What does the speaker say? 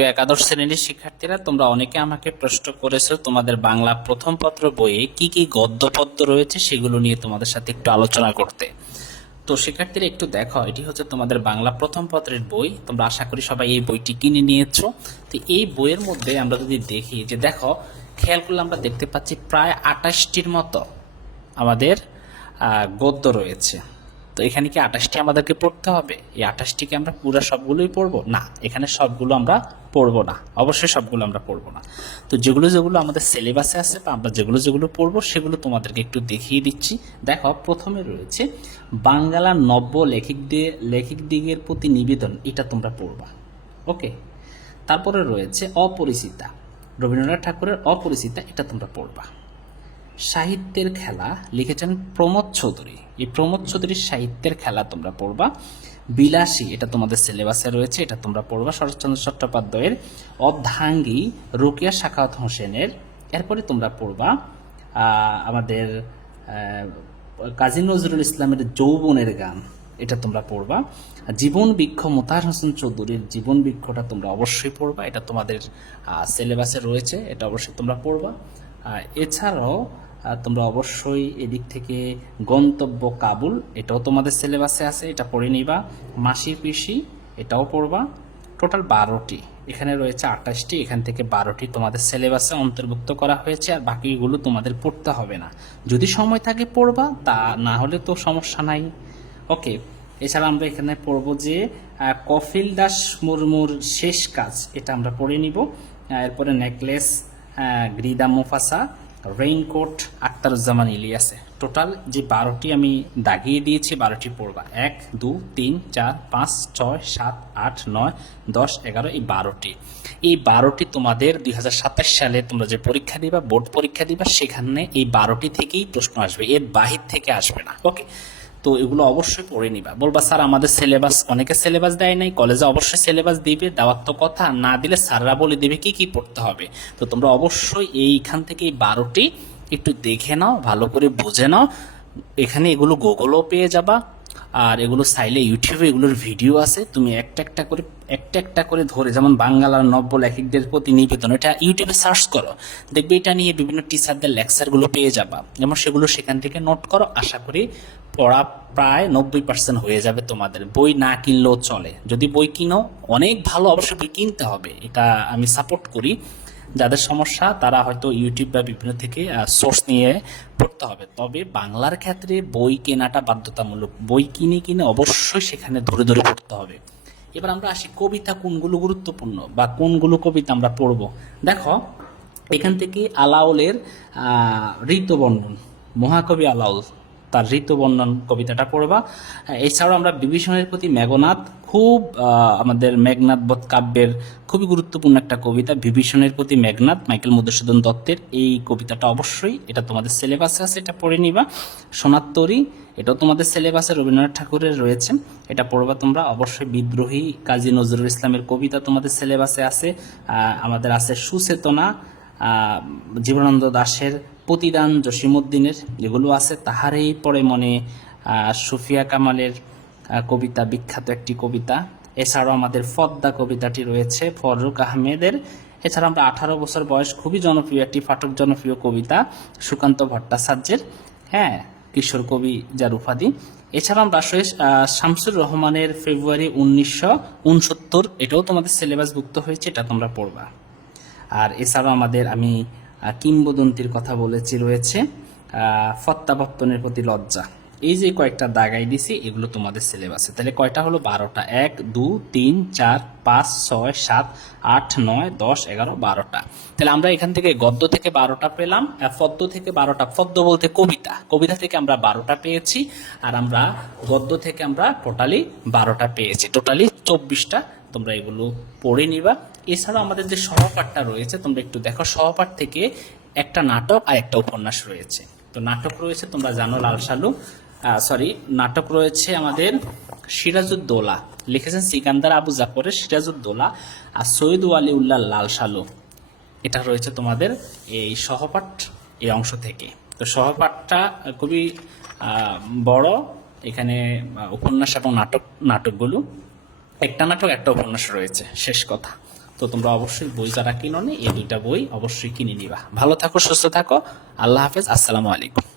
প্রিয় একাদশ শ্রেণির শিক্ষার্থীরা, তোমরা অনেকে আমাকে প্রশ্ন করেছ তোমাদের বাংলা প্রথম পত্র বইয়ে কি কি গদ্য পদ্য রয়েছে সেগুলো নিয়ে তোমাদের সাথে একটু আলোচনা করতে। তো শিক্ষার্থীরা একটু দেখো, এটি হচ্ছে তোমাদের বাংলা প্রথম পত্রের বই, তোমরা আশা করি সবাই এই বইটি কিনে নিয়েছো। তো এই বইয়ের মধ্যে আমরা যদি দেখি যে দেখো, খেয়াল করলে আমরা দেখতে পাচ্ছি প্রায় আটাশটির মতো আমাদের গদ্য রয়েছে। তো এখানে কি আঠাশটি আমাদেরকে পড়তে হবে? এই আঠাশটিকে আমরা পুরো সবগুলোই পড়ব? না, এখানে সবগুলো আমরা পড়ব না। অবশ্যই সবগুলো আমরা পড়ব না। তো যেগুলো যেগুলো আমাদের সিলেবাসে আছে বা আমরা যেগুলো যেগুলো পড়ব, সেগুলো তোমাদেরকে একটু দেখিয়ে দিচ্ছি। দেখো, প্রথমে রয়েছে, বাংলা নব্য লেখিক দিয়ে লেখিক দিগের প্রতি নিবেদন, এটা তোমরা পড়বা। ওকে? তারপরে রয়েছে, অপরিচিতা। রবীন্দ্রনাথ ঠাকুরের অপরিচিতা, এটা তোমরা পড়বা। সাহিত্যের খেলা লিখেছেন প্রমোদ চৌধুরী। এই প্রমোদ চৌধুরীর সাহিত্যের খেলা তোমরা পড়বা। বিলাসী, এটা তোমাদের সিলেবাসে রয়েছে, এটা তোমরা পড়বা। শরৎচন্দ্র চট্টোপাধ্যায়ের অর্ধাঙ্গী রোকেয়া শাখাওয়াত হোসেনের। এরপরে তোমরা পড়বা আমাদের কাজী নজরুল ইসলামের যৌবনের গান, এটা তোমরা পড়বা। জীবন বৃক্ষ, মোতাহার হোসেন চৌধুরীর জীবন বৃক্ষটা তোমরা অবশ্যই পড়বা, এটা তোমাদের সিলেবাসে রয়েছে, এটা অবশ্যই তোমরা পড়বা। এছাড়াও তোমরা অবশ্যই এদিক থেকে গন্তব্য কাবুল, এটাও তোমাদের সিলেবাসে আছে, এটা পড়ে নিবা। মাসি পিসি, এটাও পড়বা। টোটাল বারোটি। এখানে রয়েছে আঠাশটি, এখান থেকে বারোটি তোমাদের সিলেবাসে অন্তর্ভুক্ত করা হয়েছে আর বাকিগুলো তোমাদের পড়তে হবে না। যদি সময় থাকে পড়বা, তা না হলে তো সমস্যা নাই। ওকে এছাড়া আমরা এখানে পড়ব যে কফিল দাস মুর্মুর শেষ কাজ, এটা আমরা পড়ে নিব। এরপরে নেকলেস গ্রিদা মুফাসা রেইনকোট আক্তারুজ্জামান ইলিয়াসে। টোটাল যে বারোটি আমি দাগিয়ে দিয়েছি, বারোটি পড়বা। এক, দু, তিন, চার, পাঁচ, ছয়, সাত, আট, নয়, দশ, এগারো, এই বারোটি। এই বারোটি তোমাদের দুই হাজার সাতাশ সালে তোমরা যে পরীক্ষা দিবা, বোর্ড পরীক্ষা দিবা, সেখানে এই বারোটি থেকেই প্রশ্ন আসবে। এর বাহির থেকে আসবে না। ওকে তো এগুলো অবশ্যই পড়ে নিবা। বলবা, স্যার, আমাদের সিলেবাস অনেকে সিলেবাস দেয় নাই, কলেজে অবশ্যই সিলেবাস দিবে, দেওয়ার তো কথা। না দিলে স্যাররা বলে দেবে কি কি পড়তে হবে। তো তোমরা অবশ্যই এইখান থেকে এই বারোটি একটু দেখে নাও, ভালো করে বুঝে নাও। এখানে এগুলো গুগলও পেয়ে যাবা। আর এগুলো চাইলে ইউটিউবে এগুলোর ভিডিও আছে। তুমি একটা একটা করে, একটা একটা করে ধরে, যেমন বাংলার নব্য লেখিকদের প্রতি নিবেদন এটা ইউটিউবে সার্চ করো। দেখবে এটা নিয়ে বিভিন্ন টিচারদের লেকচারগুলো পেয়ে যাবা। যেমন সেগুলো সেখান থেকে নোট করো, আশা করি পড়া প্রায় নব্বই পার্সেন্ট হয়ে যাবে তোমাদের। বই না কিনলেও চলে। যদি বই কিনো, অনেক ভালো অবশ্যই বই কিনতে হবে। এটা আমি সাপোর্ট করি। যাদের সমস্যা, তারা হয়তো ইউটিউব বা বিভিন্ন থেকে সোর্স নিয়ে পড়তে হবে। তবে বাংলার ক্ষেত্রে বই কেনাটা বাধ্যতামূলক। বই কিনে কিনে অবশ্যই সেখানে ধরে ধরে পড়তে হবে। এবার আমরা আসি, কবিতা কোনগুলো গুরুত্বপূর্ণ বা কোনগুলো কবিতা আমরা পড়ব? দেখো, এখান থেকে আলাউলের ঋতুবর্ণন, মহাকবি আলাউল তার ঋতুবর্ণন কবিতাটা পড়বা। এছাড়াও আমরা বিভীষণের প্রতি মেঘনাথ খুব আমাদের মেঘনাথ বোধ কাব্যের খুবই গুরুত্বপূর্ণ একটা কবিতা, বিভীষণের প্রতি মেঘনাথ মাইকেল মধুসূদন দত্তের এই কবিতাটা অবশ্যই, এটা তোমাদের সিলেবাসে আছে, এটা পড়ে নিবা। সোনাত্তরী এটাও তোমাদের সিলেবাসে, রবীন্দ্রনাথ ঠাকুরের রয়েছে, এটা পড়বা তোমরা। অবশ্যই বিদ্রোহী কাজী নজরুল ইসলামের কবিতা তোমাদের সিলেবাসে আছে আমাদের আছে সুচেতনা জীবনানন্দ দাশের প্রতিদান জসিমুদ্দিনের এগুলো আছে তাহারই পরে মনে সুফিয়া কামালের কবিতা বিখ্যাত একটি কবিতা। এছাড়াও আমাদের ফদ্দা কবিতাটি রয়েছে ফররুক আহমেদের। এছাড়া আমরা আঠারো বছর বয়স খুবই জনপ্রিয় একটি ফাটক জনপ্রিয় কবিতা সুকান্ত ভট্টাচার্যের। হ্যাঁ কিশোর কবি যার উপাধি এছাড়া আমরা আসলে শামসুর রহমানের ফেব্রুয়ারি উনিশশো উনসত্তর এটাও তোমাদের সিলেবাস সিলেবাসভুক্ত হয়েছে এটা তোমরা পড়বা। আর এছাড়াও আমাদের আমি কিংবদন্তির কথা বলেছি রয়েছে আহ, প্রত্যাবর্তনের প্রতি লজ্জা। এই যে কয়েকটা দাগাই দিছি, এগুলো তোমাদের সিলেবাসে তাহলে কয়টা হলো? বারোটা। এক, দু, তিন, চার, পাঁচ, ছয়, সাত, আট, নয়, দশ, এগারো, বারোটা। তাহলে আমরা এখান থেকে গদ্য থেকে বারোটা পেলাম পদ্য থেকে বারোটা। পদ্য বলতে কবিতা। কবিতা থেকে আমরা বারোটা পেয়েছি, আর আমরা গদ্য থেকে আমরা টোটালি বারোটা পেয়েছি। টোটালি চব্বিশটা, তোমরা এগুলো পড়ে নিবা। এছাড়াও আমাদের যে সহপাঠটা রয়েছে, তোমরা একটু দেখো, সহপাঠ থেকে একটা নাটক আর একটা উপন্যাস রয়েছে। তো নাটক রয়েছে, তোমরা জানো লাল সালু সরি নাটক রয়েছে আমাদের সিরাজউদ্দৌলা। লিখেছেন সিকান্দার আবু জাফরের সিরাজউদ্দৌলা আর সৈয়দ আলী উল্লাহ লাল সালু এটা রয়েছে তোমাদের এই সহপাঠ এই অংশ থেকে। তো সহপাঠটা খুবই বড়। এখানে উপন্যাস এবং নাটক, নাটকগুলো। একটা নাটক, একটা উপন্যাস রয়েছে, শেষ কথা। তো তোমরা অবশ্যই বই যারা কিনো এই দুইটা বই অবশ্যই কিনে নিবা। ভালো থাকো, সুস্থ থাকো। আল্লাহ হাফেজ, আসসালামু আলাইকুম।